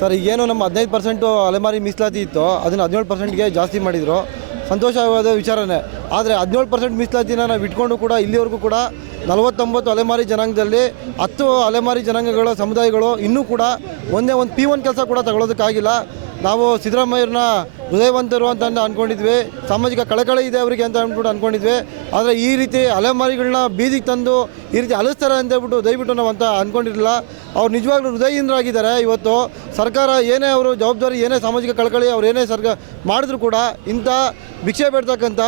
Sir ಈಗೇನು ನಮ್ಮ 15% ಅಲೆಮಾರಿ ಮೀಸಲಾತಿ ಇತ್ತು ಅದನ್ನು 17%ಗೆ ಜಾಸ್ತಿ ಮಾಡಿದರು. ಸಂತೋಷವಾದ ವಿಚಾರನೇ. ಆದರೆ 17% ಮೀಸಲಾತಿನ ನಾವು ಇಟ್ಕೊಂಡು ಕೂಡ ಇಲ್ಲಿವರೆಗೂ ಕೂಡ 49 ಅಲೆಮಾರಿ ಜನಾಂಗದಲ್ಲಿ 10 ಅಲೆಮಾರಿ ಜನಾಂಗಗಳ ಸಮುದಾಯಗಳು ಇನ್ನೂ ಕೂಡ ಒಂದೇ ಒಂದು P1 ಕೆಲಸ ಕೂಡ ತಗೊಳ್ಳೋದಕ್ಕಾಗಿಲ್ಲ. ನಾವು ಸಿದ್ದರಾಮಯ್ಯರನ್ನ ಹೃದಯವಂತರು ಅಂತ ಅಂದ್ಕೊಂಡಿದ್ವಿ, ಸಾಮಾಜಿಕ ಕಳಕಳಿ ಇದೆ ಅವರಿಗೆ ಅಂತ ಅಂದ್ಬಿಟ್ಟು ಅಂದ್ಕೊಂಡಿದ್ವಿ. ಆದರೆ ಈ ರೀತಿ ಅಲೆಮಾರಿಗಳನ್ನ ಬೀದಿಗೆ ತಂದು ಈ ರೀತಿ ಅಲಿಸ್ತಾರೆ ಅಂತ ಹೇಳ್ಬಿಟ್ಟು ದಯವಿಟ್ಟು ನಾವು ಅಂತ ಅಂದ್ಕೊಂಡಿರಲಿಲ್ಲ. ಅವ್ರು ನಿಜವಾಗ್ಲೂ ಹೃದಯಹೀನರಾಗಿದ್ದಾರೆ. ಇವತ್ತು ಸರ್ಕಾರ ಏನೇ ಅವರು ಜವಾಬ್ದಾರಿ ಏನೇ ಸಾಮಾಜಿಕ ಕಳಕಳಿ ಅವ್ರು ಏನೇ ಮಾಡಿದ್ರು ಕೂಡ ಇಂಥ ಭಿಕ್ಷೆ ಬೇಡ್ತಕ್ಕಂಥ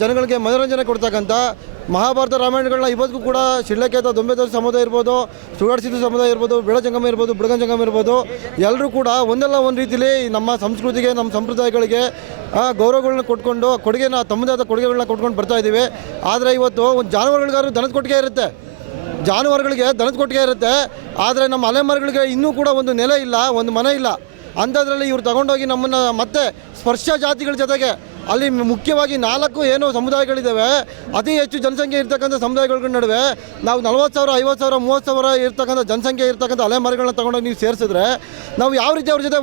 ಜನಗಳಿಗೆ ಮನೋರಂಜನೆ ಕೊಡ್ತಕ್ಕಂಥ ಮಹಾಭಾರತ ರಾಮಾಯಣಗಳನ್ನ ಇವತ್ತಿಗೂ ಕೂಡ ಶಿಡ್ಲಕೇತ ದೊಂಬೆದೊರೆ ಸಮುದಾಯ ಇರ್ಬೋದು, ಸುಗಾಡ್ಸಿದ್ದು ಸಮುದಾಯ ಇರ್ಬೋದು, ಬೆಳಜಂಗಮ ಇರ್ಬೋದು, ಬುಡಗಂಜಂಗಮ ಇರ್ಬೋದು, ಎಲ್ಲರೂ ಕೂಡ ಒಂದಲ್ಲ ಒಂದು ರೀತಿಯಲ್ಲಿ ನಮ್ಮ ಸಂಸ್ಕೃತಿಗೆ ನಮ್ಮ ಸಂಪ್ರದಾಯಗಳಿಗೆ ಗೌರವಗಳನ್ನ ಕೊಟ್ಕೊಂಡು ತಮ್ಮದೇ ಆದ ಕೊಡುಗೆಗಳನ್ನ ಕೊಟ್ಕೊಂಡು ಬರ್ತಾ ಇದ್ದೀವಿ. ಆದರೆ ಇವತ್ತು ಒಂದು ಜಾನುವಾರುಗಳಿಗಾದ್ರೂ ದನದ ಕೊಟ್ಟಿಗೆ ಇರುತ್ತೆ, ಜಾನುವಾರುಗಳಿಗೆ ದನದ ಕೊಟ್ಟಿಗೆ ಇರುತ್ತೆ. ಆದರೆ ನಮ್ಮ ಅಲೆಮಾರಿಗಳಿಗೆ ಇನ್ನೂ ಕೂಡ ಒಂದು ನೆಲೆ ಇಲ್ಲ, ಒಂದು ಮನೆ ಇಲ್ಲ. ಅಂಥದ್ರಲ್ಲಿ ಇವ್ರು ತಗೊಂಡೋಗಿ ನಮ್ಮನ್ನು ಮತ್ತೆ ಸ್ಪರ್ಶ ಜಾತಿಗಳ ಜೊತೆಗೆ ಅಲ್ಲಿ ಮುಖ್ಯವಾಗಿ 4 ಏನು ಸಮುದಾಯಗಳಿದ್ದಾವೆ, ಅತಿ ಹೆಚ್ಚು ಜನಸಂಖ್ಯೆ ಇರ್ತಕ್ಕಂಥ ಸಮುದಾಯಗಳ ನಡುವೆ ನಾವು 40,000, 50,000, 30,000 ಇರ್ತಕ್ಕಂಥ ಜನಸಂಖ್ಯೆ ಇರ್ತಕ್ಕಂಥ ಅಲೆಮಾರಿಗಳನ್ನ ತಗೊಂಡೋಗಿ ನೀವು ಸೇರಿಸಿದ್ರೆ ನಾವು ಯಾವ ರೀತಿ ಅವ್ರ ಜೊತೆ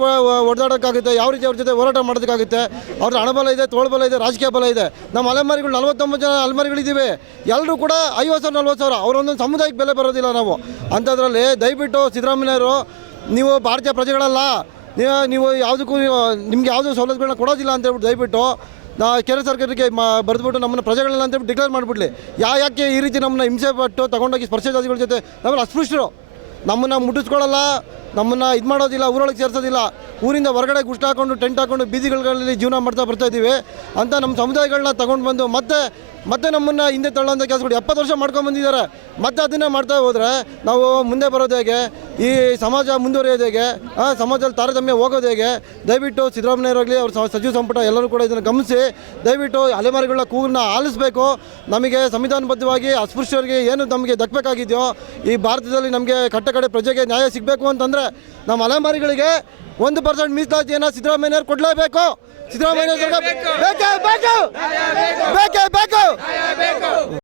ಒಡೆದಾಡೋಕ್ಕಾಗುತ್ತೆ, ಯಾವ ರೀತಿ ಅವ್ರ ಜೊತೆ ಹೋರಾಟ ಮಾಡೋದಕ್ಕಾಗುತ್ತೆ? ಅವ್ರ ಹಣಬಲ ಇದೆ, ತೋಳ್ಬಲ ಇದೆ, ರಾಜಕೀಯ ಬಲ ಇದೆ. ನಮ್ಮ ಅಲೆಮಾರಿಗಳು 49 ಜನ ಅಲೆಮಾರಿಗಳಿದ್ದೀವಿ, ಎಲ್ಲರೂ ಕೂಡ 50,000, 40,000 ಅವರೊಂದೊಂದು ಸಮುದಾಯಕ್ಕೆ ಬೆಲೆ ಬರೋದಿಲ್ಲ. ನಾವು ಅಂಥದ್ರಲ್ಲಿ ದಯವಿಟ್ಟು ಸಿದ್ದರಾಮಯ್ಯವರು ನೀವು ಭಾರತೀಯ ಪ್ರಜೆಗಳಲ್ಲ, ನೀವು ಯಾವುದಕ್ಕೂ ನಿಮ್ಗೆ ಯಾವುದೂ ಸವಲತ್ತುಗಳನ್ನ ಕೊಡೋದಿಲ್ಲ ಅಂತ ಹೇಳ್ಬಿಟ್ಟು ದಯವಿಟ್ಟು ಕೇಂದ್ರ ಸರ್ಕಾರಕ್ಕೆ ಬರೆದ್ಬಿಟ್ಟು ನಮ್ಮನ್ನು ಪ್ರಜೆಗಳನ್ನ ಅಂತೇಳ್ಬಿಟ್ಟು ಡಿಕ್ಲೇರ್ ಮಾಡಿಬಿಡ್ಲಿ. ಯಾಕೆ ಈ ರೀತಿ ನಮ್ಮನ್ನ ಹಿಂಸೆ ಪಟ್ಟು ತಗೊಂಡೋಗಿ ಸ್ಪರ್ಶ ಜಾತಿಗಳ ಜೊತೆ ನಮ್ಮನ್ನು ಅಸ್ಪೃಶ್ಯರು, ನಮ್ಮನ್ನು ಮುಟ್ಟಿಸ್ಕೊಳ್ಳಲ್ಲ, ನಮ್ಮನ್ನು ಇದು ಮಾಡೋದಿಲ್ಲ, ಊರೊಳಗೆ ಸೇರಿಸೋದಿಲ್ಲ, ಊರಿಂದ ಹೊರಗಡೆ ಗುಷ್ಟ ಹಾಕೊಂಡು ಟೆಂಟ್ ಹಾಕೊಂಡು ಬೀದಿಗಳಲ್ಲಿ ಜೀವನ ಮಾಡ್ತಾ ಬರ್ತಾಯಿದ್ದೀವಿ ಅಂತ ನಮ್ಮ ಸಮುದಾಯಗಳನ್ನ ತಗೊಂಡು ಬಂದು ಮತ್ತೆ ನಮ್ಮನ್ನು ಹಿಂದೆ ತಳ್ಳೋಂಥ ಕೆಲಸಗಳು 70 ವರ್ಷ ಮಾಡ್ಕೊಂಡ್ಬಂದಿದ್ದಾರೆ. ಮತ್ತೆ ಅದನ್ನೇ ಮಾಡ್ತಾ ಹೋದರೆ ನಾವು ಮುಂದೆ ಬರೋದು ಹೇಗೆ? ಈ ಸಮಾಜ ಮುಂದುವರಿಯೋದು ಹೇಗೆ? ಸಮಾಜದಲ್ಲಿ ತಾರತಮ್ಯ ಹೋಗೋದು ಹೇಗೆ? ದಯವಿಟ್ಟು ಸಿದ್ದರಾಮಯ್ಯರಾಗಲಿ ಅವ್ರ ಸಚಿವ ಸಂಪುಟ ಎಲ್ಲರೂ ಕೂಡ ಇದನ್ನು ಗಮನಿಸಿ ದಯವಿಟ್ಟು ಅಲೆಮಾರಿಗಳ ಕೂಗನ್ನ ಆಲಿಸಬೇಕು. ನಮಗೆ ಸಂವಿಧಾನಬದ್ಧವಾಗಿ ಅಸ್ಪೃಶ್ಯರಿಗೆ ಏನು ನಮಗೆ ದಕ್ಕಬೇಕಾಗಿದೆಯೋ ಈ ಭಾರತದಲ್ಲಿ ನಮಗೆ ಕಟ್ಟಕಡೆ ಪ್ರಜೆಗೆ ನ್ಯಾಯ ಸಿಗಬೇಕು ಅಂತಂದರೆ ನಮ್ಮ ಅಲೆಮಾರಿಗಳಿಗೆ 1% ಮೀಸಲಾತಿಯನ್ನು ಸಿದ್ದರಾಮಯ್ಯವ್ರು ಕೊಡಲೇಬೇಕು. ಸಿದ್ದರಾಮಯ್ಯ ಬೇಕೇ ಬೇಕು.